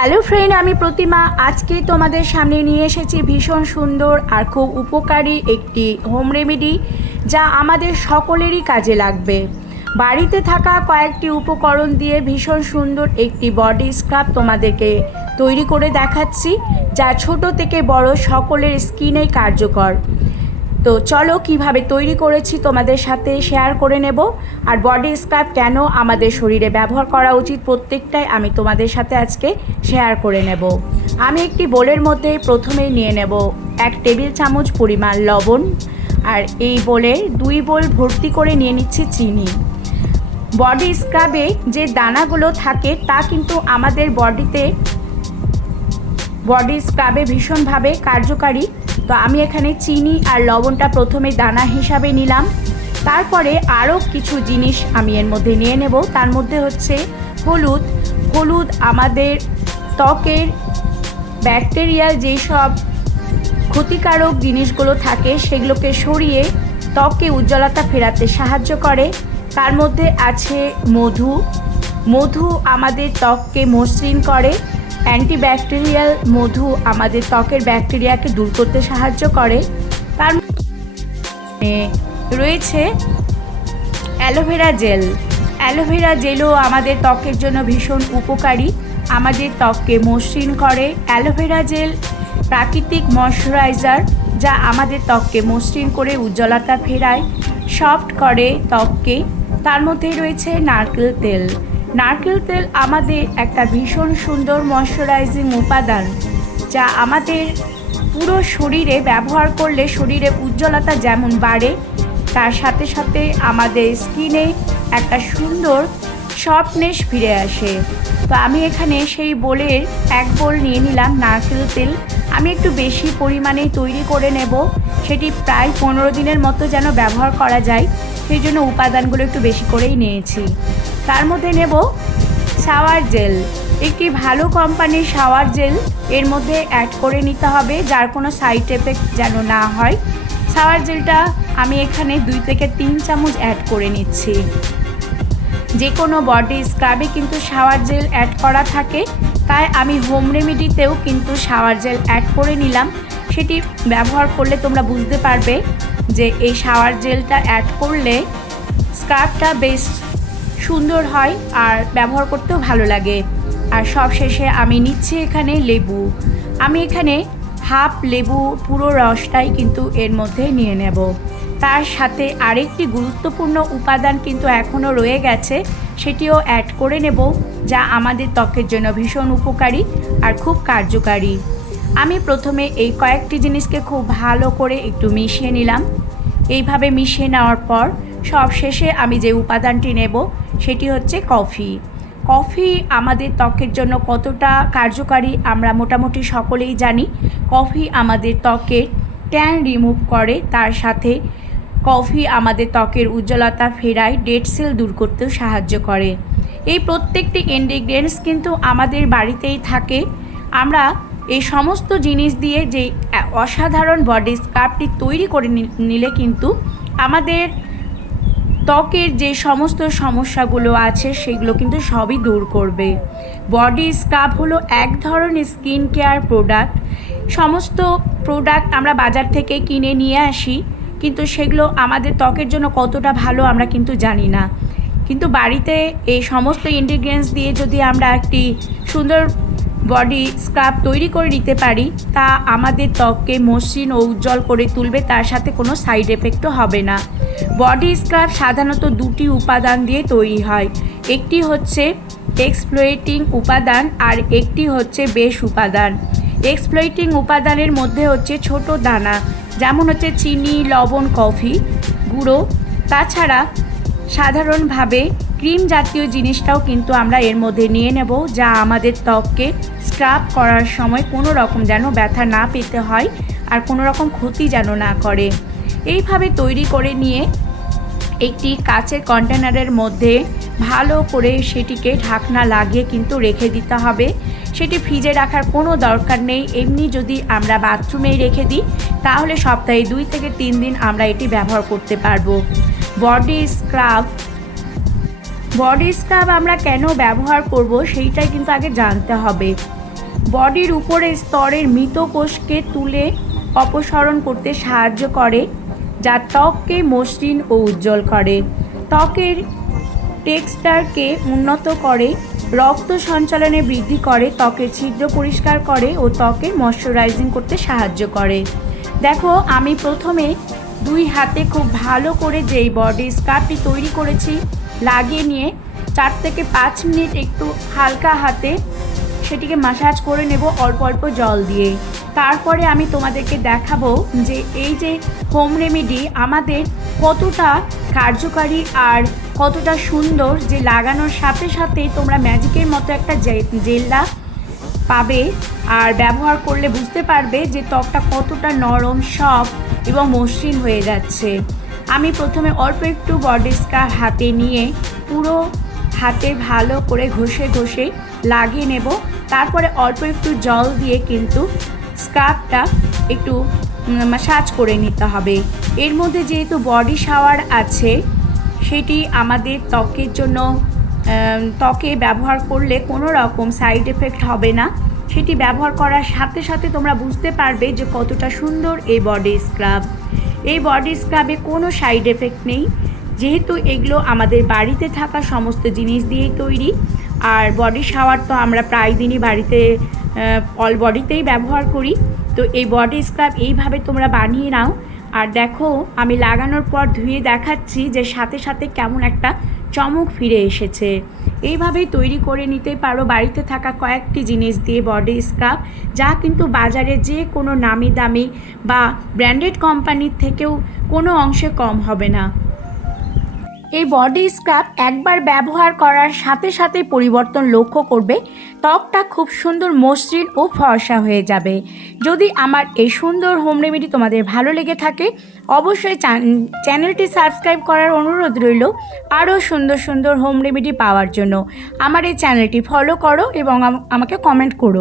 Hello friend, আমি প্রতিমা। আজকে তোমাদের সামনে নিয়ে এসেছি ভীষণ সুন্দর আর খুব উপকারী একটি হোম রেমেডি যা আমাদের সকলেরই কাজে লাগবে। বাড়িতে থাকা কয়েকটি উপকরণ দিয়ে ভীষণ সুন্দর একটি বডি স্ক্রাব তোমাদেরকে তৈরি করে দেখাচ্ছি, যা ছোট থেকে বড় সকলের স্কিনেই কার্যকর। তো চলো কীভাবে তৈরি করেছি তোমাদের সাথে শেয়ার করে নেব। আর বডি স্ক্রাব কেন আমাদের শরীরে ব্যবহার করা উচিত প্রত্যেকটাই আমি তোমাদের সাথে আজকে শেয়ার করে নেব। আমি একটি বোলের মধ্যে প্রথমেই নিয়ে নেব এক টেবিল চামচ পরিমাণ লবণ। আর এই বোলে দুই বোল ভর্তি করে নিয়ে নিচ্ছি চিনি। বডি স্ক্রাবে যে দানাগুলো থাকে তা কিন্তু আমাদের বডিতে বডি স্ক্রাবে ভীষণভাবে কার্যকারী। তো আমি এখানে চিনি আর লবণটা প্রথমে দানা হিসাবে নিলাম। তারপরে আরও কিছু জিনিস আমি এর মধ্যে নিয়ে নেব। তার মধ্যে হচ্ছে হলুদ। হলুদ আমাদের ত্বকের ব্যাকটেরিয়াল যেসব ক্ষতিকারক জিনিসগুলো থাকে, সেগুলোকে সরিয়ে ত্বকে উজ্জ্বলতা ফেরাতে সাহায্য করে। তার মধ্যে আছে মধু। মধু আমাদের ত্বককে মসৃণ করে। অ্যান্টিব্যাকটেরিয়াল মধু আমাদের ত্বকের ব্যাকটেরিয়াকে দূর করতে সাহায্য করে। তার রয়েছে অ্যালোভেরা জেল। অ্যালোভেরা জেলও আমাদের ত্বকের জন্য ভীষণ উপকারী। আমাদের ত্বককে মসৃণ করে। অ্যালোভেরা জেল প্রাকৃতিক ময়শ্চারাইজার যা আমাদের ত্বককে মসৃণ করে উজ্জ্বলতা ফেরায়, সফট করে ত্বককে। তার মধ্যে রয়েছে নারকেল তেল। নারকেল তেল আমাদের একটা ভীষণ সুন্দর ময়শ্চারাইজিং উপাদান, যা আমাদের পুরো শরীরে ব্যবহার করলে শরীরে উজ্জ্বলতা যেমন বাড়ে, তার সাথে সাথে আমাদের স্কিনে একটা সুন্দর সফটনেস ফিরে আসে। তো আমি এখানে সেই বোলের এক বোল নিয়ে নিলাম নারকেল তেল। আমি একটু বেশি পরিমাণে তৈরি করে নেব। সেটি প্রায় পনেরো দিনের মতো যেন ব্যবহার করা যায়। সেই জন্য উপাদানগুলো একটু বেশি করেই নিয়েছি। তার মধ্যে নেব শাওয়ার জেল। একটি ভালো কোম্পানির শাওয়ার জেল এর মধ্যে অ্যাড করে নিতে হবে, যার কোনো সাইড এফেক্ট যেন না হয়। শাওয়ার জেলটা আমি এখানে দুই থেকে তিন চামচ অ্যাড করে নিচ্ছি। যে কোনো বডি স্ক্রাবে কিন্তু শাওয়ার জেল অ্যাড করা থাকে। তাই আমি হোম রেমেডিতেও কিন্তু শাওয়ার জেল অ্যাড করে নিলাম। সেটি ব্যবহার করলে তোমরা বুঝতে পারবে যে এই শাওয়ার জেলটা অ্যাড করলে স্ক্রাবটা বেশ সুন্দর হয় আর ব্যবহার করতেও ভালো লাগে। আর সব শেষে আমি নিচ্ছি এখানে লেবু। আমি এখানে হাফ লেবু পুরো রসটাই কিন্তু এর মধ্যে নিয়ে নেব। তার সাথে আরেকটি গুরুত্বপূর্ণ উপাদান কিন্তু এখনও রয়ে গেছে, সেটিও অ্যাড করে নেব, যা আমাদের ত্বকের জন্য ভীষণ উপকারী আর খুব কার্যকারী। আমি প্রথমে এই কয়েকটি জিনিসকে খুব ভালো করে একটু মিশিয়ে নিলাম। এইভাবে মিশিয়ে নেওয়ার পর সব শেষে আমি যে উপাদানটি নেব, সেটি হচ্ছে কফি। কফি আমাদের ত্বকের জন্য কতটা কার্যকারী আমরা মোটামুটি সকলেই জানি। কফি আমাদের ত্বকের ট্যান রিমুভ করে, তার সাথে কফি আমাদের ত্বকের উজ্জ্বলতা ফেরায় ডেড সেল দূর করতেও সাহায্য করে। এই প্রত্যেকটি ইনগ্রিডিয়েন্টস কিন্তু আমাদের বাড়িতেই থাকে। আমরা এই সমস্ত জিনিস দিয়ে যে অসাধারণ বডি স্কার্ফটি তৈরি করে নিলে কিন্তু আমাদের ত্বকের যে সমস্ত সমস্যাগুলো আছে সেগুলো কিন্তু সবই দূর করবে। বডি স্ক্রাব হলো এক ধরনের স্কিন কেয়ার প্রোডাক্ট। সমস্ত প্রোডাক্ট আমরা বাজার থেকে কিনে নিয়ে আসি। কিন্তু সেগুলো আমাদের ত্বকের জন্য কতটা ভালো আমরা কিন্তু জানি না। কিন্তু বাড়িতে এই সমস্ত ইনগ্রিডিয়েন্টস দিয়ে যদি আমরা একটি সুন্দর বডি স্ক্রাব তৈরি করে নিতে পারি, তা আমাদের ত্বককে মসৃণ ও উজ্জ্বল করে তুলবে, তার সাথে কোনো সাইড এফেক্টও হবে না। বডি স্ক্রাব সাধারণত দুটি উপাদান দিয়ে তৈরি হয়। একটি হচ্ছে এক্সপ্লোয়েটিং উপাদান আর একটি হচ্ছে বেশ উপাদান। এক্সপ্লোয়েটিং উপাদানের মধ্যে হচ্ছে ছোট দানা, যেমন হচ্ছে চিনি, লবণ, কফি, গুঁড়ো। তাছাড়া সাধারণভাবে ক্রিম জাতীয় জিনিসটাও কিন্তু আমরা এর মধ্যে নিয়ে নেব, যা আমাদের ত্বককে স্ক্রাব করার সময় কোনো রকম যেন ব্যথা না পেতে হয় আর কোনো রকম ক্ষতি যেন না করে। এইভাবে তৈরি করে নিয়ে একটি কাচের কন্টেনারের মধ্যে ভালো করে সেটিকে ঢাকনা লাগিয়ে কিন্তু রেখে দিতে হবে। সেটি ফ্রিজে রাখার কোনো দরকার নেই। এমনি যদি আমরা বাথরুমেই রেখে দিই, তাহলে সপ্তাহে দুই থেকে তিন দিন আমরা এটি ব্যবহার করতে পারব। Body scrub. বডি স্ক্রাব আমরা কেন ব্যবহার করব সেইটাই কিন্তু আগে জানতে হবে। বডির উপরে স্তরের মৃত কোষকে তুলে অপসারণ করতে সাহায্য করে। যা ত্বককে মসৃণ ও উজ্জ্বল করে। ত্বকের টেক্সচারকে উন্নত করে, রক্ত সঞ্চালনে বৃদ্ধি করে ত্বকের ছিদ্র পরিষ্কার করে ও ত্বকের ময়শ্চারাইজিং করতে সাহায্য করে। দেখো, আমি প্রথমে দুই হাতে খুব ভালো করে যেই বডি স্কার্ফটি তৈরি করেছি, লাগিয়ে নিয়ে চার থেকে পাঁচ মিনিট একটু হালকা হাতে সেটিকে মাসাজ করে নেব অল্প অল্প জল দিয়ে। তারপরে আমি তোমাদেরকে দেখাবো যে এই যে হোম রেমেডি আমাদের কতটা কার্যকারী আর কতটা সুন্দর যে লাগানোর সাথে সাথে তোমরা ম্যাজিকের মতো একটা জেল্লা পাবে আর ব্যবহার করলে বুঝতে পারবে যে ত্বকটা কতটা নরম সফট এবং মসৃণ হয়ে যাচ্ছে। আমি প্রথমে অল্প একটু বডি স্কার হাতে নিয়ে পুরো হাতে ভালো করে ঘষে ঘষে লাগিয়ে নেব। তারপরে অল্প একটু জল দিয়ে কিন্তু স্কার্ফটা একটু মাসাজ করে নিতে হবে। এর মধ্যে যেহেতু বডি শাওয়ার আছে, সেটি আমাদের ত্বকের জন্য ত্বকে ব্যবহার করলে কোনো রকম সাইড এফেক্ট হবে না। সেটি ব্যবহার করার সাথে সাথে তোমরা বুঝতে পারবে যে কতটা সুন্দর এই বডি স্ক্রাব। এই বডি স্ক্রাবে কোনো সাইড এফেক্ট নেই। যেহেতু এগুলো আমাদের বাড়িতে থাকা সমস্ত জিনিস দিয়েই তৈরি আর বডি শাওয়ার তো আমরা প্রায় দিনই বাড়িতে অল বডিতেই ব্যবহার করি। তো এই বডি স্ক্রাব এইভাবে তোমরা বানিয়ে নাও। আর দেখো, আমি লাগানোর পর ধুয়ে দেখাচ্ছি যে সাথে সাথে কেমন একটা চমক ফিরে এসেছে। এইভাবেই তৈরি করে নিতে পারো বাড়িতে থাকা কয়েকটি জিনিস দিয়ে বডি স্ক্রাব যা কিন্তু বাজারে যে কোনো নামি দামি বা ব্র্যান্ডেড কোম্পানির থেকেও কোনো অংশে কম হবে না। এই বডি স্ক্রাব একবার ব্যবহার করার সাথে সাথে পরিবর্তন লক্ষ্য করবে, ত্বকটা খুব সুন্দর মসৃণ ও ফর্সা হয়ে যাবে। যদি আমার এই সুন্দর হোম রেমেডি তোমাদের ভালো লেগে থাকে, অবশ্যই চ্যান- চ্যানেলটি সাবস্ক্রাইব করার অনুরোধ রইল আরও সুন্দর সুন্দর হোম রেমেডি পাওয়ার জন্য। আমার এই চ্যানেলটি ফলো করো এবং আম- আমাকে কমেন্ট করো।